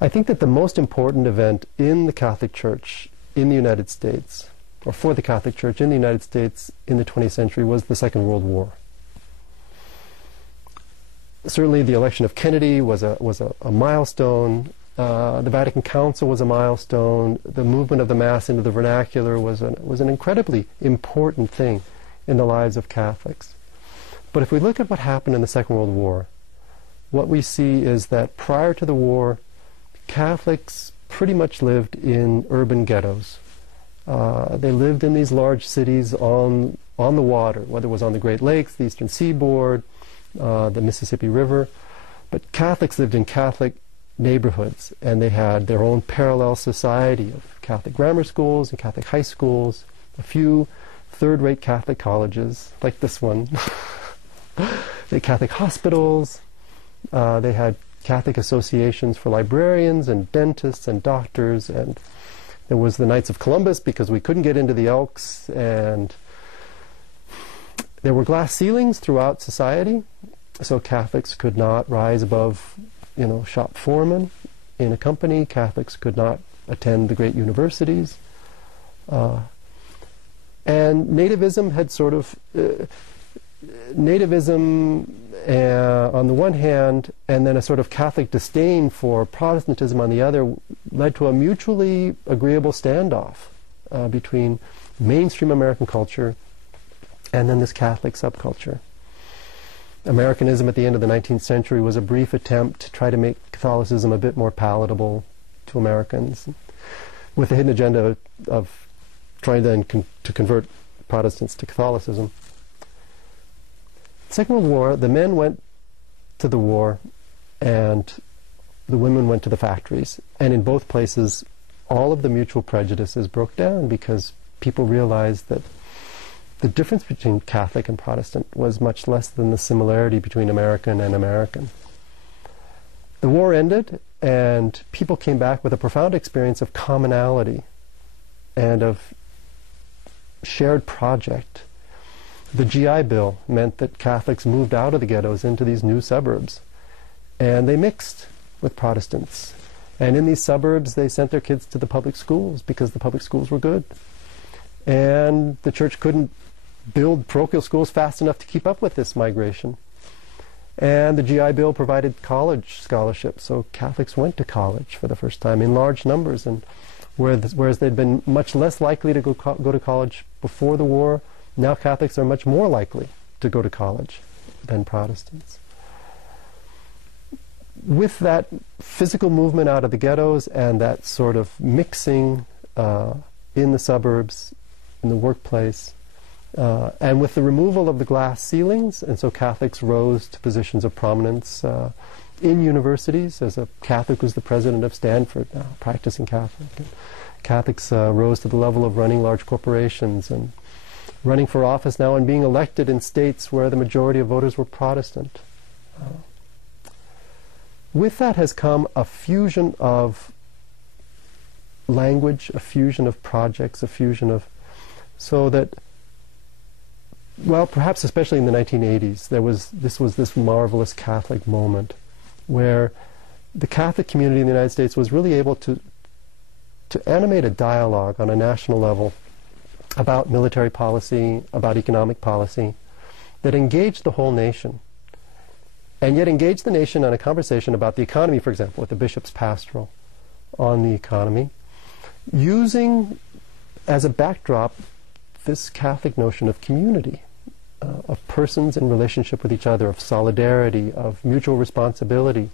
I think that the most important event in the Catholic Church in the United States, or for the Catholic Church in the United States in the 20th century, was the Second World War. Certainly the election of Kennedy was a milestone. The Vatican Council was a milestone. The movement of the Mass into the vernacular was an incredibly important thing in the lives of Catholics. But if we look at what happened in the Second World War, what we see is that prior to the war, Catholics pretty much lived in urban ghettos. They lived in these large cities on the water, whether it was on the Great Lakes, the Eastern Seaboard, the Mississippi River. But Catholics lived in Catholic neighborhoods, and they had their own parallel society of Catholic grammar schools and Catholic high schools, a few third-rate Catholic colleges, like this one. They had Catholic hospitals. They had Catholic associations for librarians and dentists and doctors, and there was the Knights of Columbus because we couldn't get into the Elks, and there were glass ceilings throughout society, so Catholics could not rise above, shop foreman in a company. Catholics could not attend the great universities. And nativism had sort of nativism on the one hand, and then a sort of Catholic disdain for Protestantism on the other, led to a mutually agreeable standoff between mainstream American culture and then this Catholic subculture. Americanism at the end of the 19th century was a brief attempt to try to make Catholicism a bit more palatable to Americans, with the hidden agenda of trying then to convert Protestants to Catholicism. Second World War, the men went to the war and the women went to the factories. And in both places, all of the mutual prejudices broke down because people realized that the difference between Catholic and Protestant was much less than the similarity between American and American. The war ended, and people came back with a profound experience of commonality and of shared project. The GI Bill meant that Catholics moved out of the ghettos into these new suburbs, and they mixed with Protestants. And in these suburbs, they sent their kids to the public schools because the public schools were good. And the church couldn't build parochial schools fast enough to keep up with this migration. And the GI Bill provided college scholarships, so Catholics went to college for the first time in large numbers. And whereas they'd been much less likely to go to college before the war, now Catholics are much more likely to go to college than Protestants. With that physical movement out of the ghettos and that sort of mixing in the suburbs, in the workplace, and with the removal of the glass ceilings, and so Catholics rose to positions of prominence in universities. As a Catholic was the president of Stanford, now practicing Catholic. And Catholics rose to the level of running large corporations and running for office now and being elected in states where the majority of voters were Protestant. With that has come a fusion of language, a fusion of projects, a fusion of... so that, well, perhaps especially in the 1980s, this was this marvelous Catholic moment where the Catholic community in the United States was really able to animate a dialogue on a national level about military policy, about economic policy, that engaged the whole nation. And yet engaged the nation on a conversation about the economy, for example, with the bishop's pastoral on the economy, using as a backdrop this Catholic notion of community, of persons in relationship with each other, of solidarity, of mutual responsibility,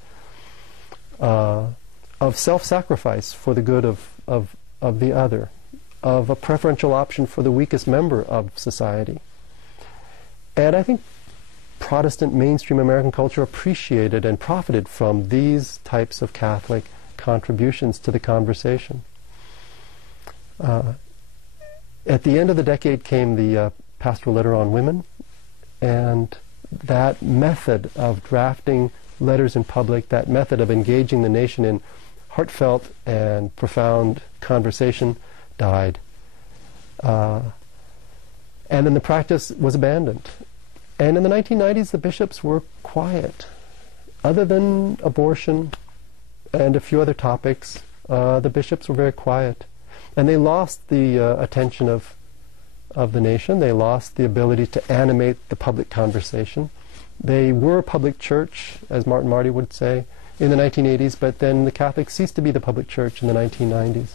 of self-sacrifice for the good of the other, of a preferential option for the weakest member of society. And I think Protestant mainstream American culture appreciated and profited from these types of Catholic contributions to the conversation. At the end of the decade came the pastoral letter on women, and that method of drafting letters in public, that method of engaging the nation in heartfelt and profound conversation died. And then the practice was abandoned. And in the 1990s, the bishops were quiet. Other than abortion, and a few other topics, the bishops were very quiet. And they lost the attention of the nation. They lost the ability to animate the public conversation. They were a public church, as Martin Marty would say, in the 1980s, but then the Catholics ceased to be the public church in the 1990s.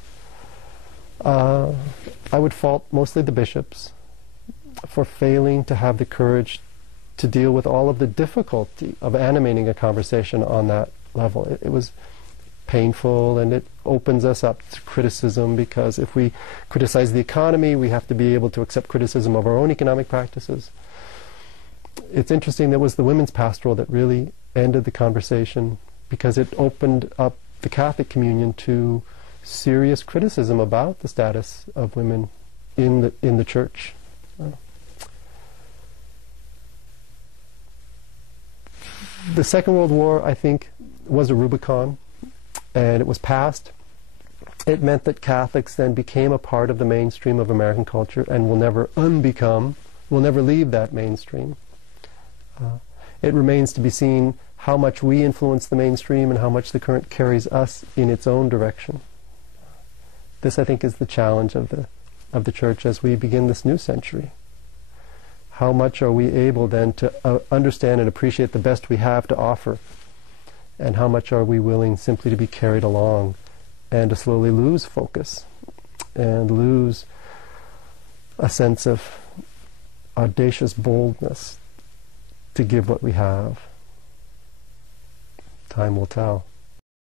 I would fault mostly the bishops for failing to have the courage to deal with all of the difficulty of animating a conversation on that level. It was painful, and it opens us up to criticism, because if we criticize the economy, we have to be able to accept criticism of our own economic practices. It's interesting, that was the women's pastoral that really ended the conversation, because it opened up the Catholic communion to serious criticism about the status of women in the church. The Second World War, I think, was a Rubicon, and it was passed. It meant that Catholics then became a part of the mainstream of American culture and will never will never leave that mainstream. It remains to be seen how much we influence the mainstream and how much the current carries us in its own direction. This, I think, is the challenge of the Church as we begin this new century. How much are we able then to understand and appreciate the best we have to offer? And how much are we willing simply to be carried along and to slowly lose focus and lose a sense of audacious boldness to give what we have? Time will tell.